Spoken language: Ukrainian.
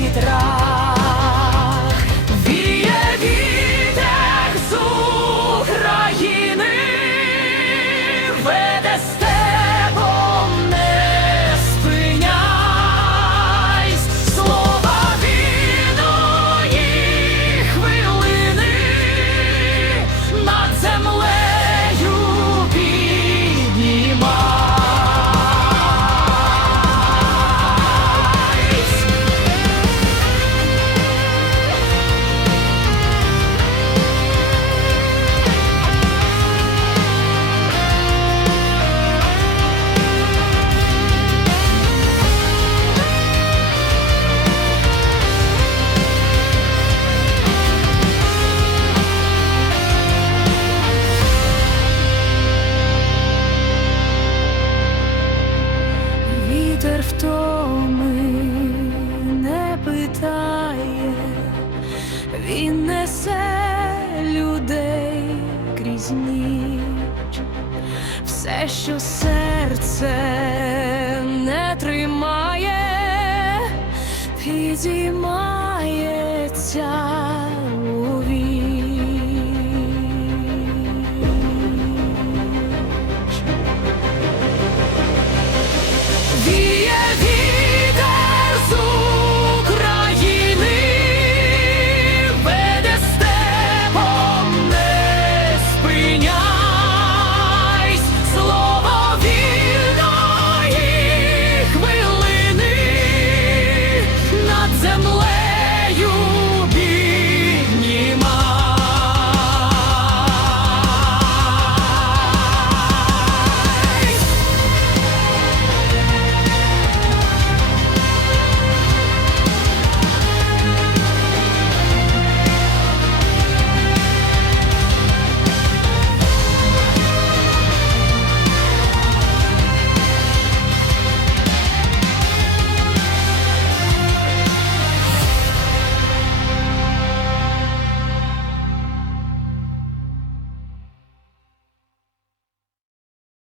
вітра. Він несе людей крізь ніч, все, що серце не тримає, підіймає.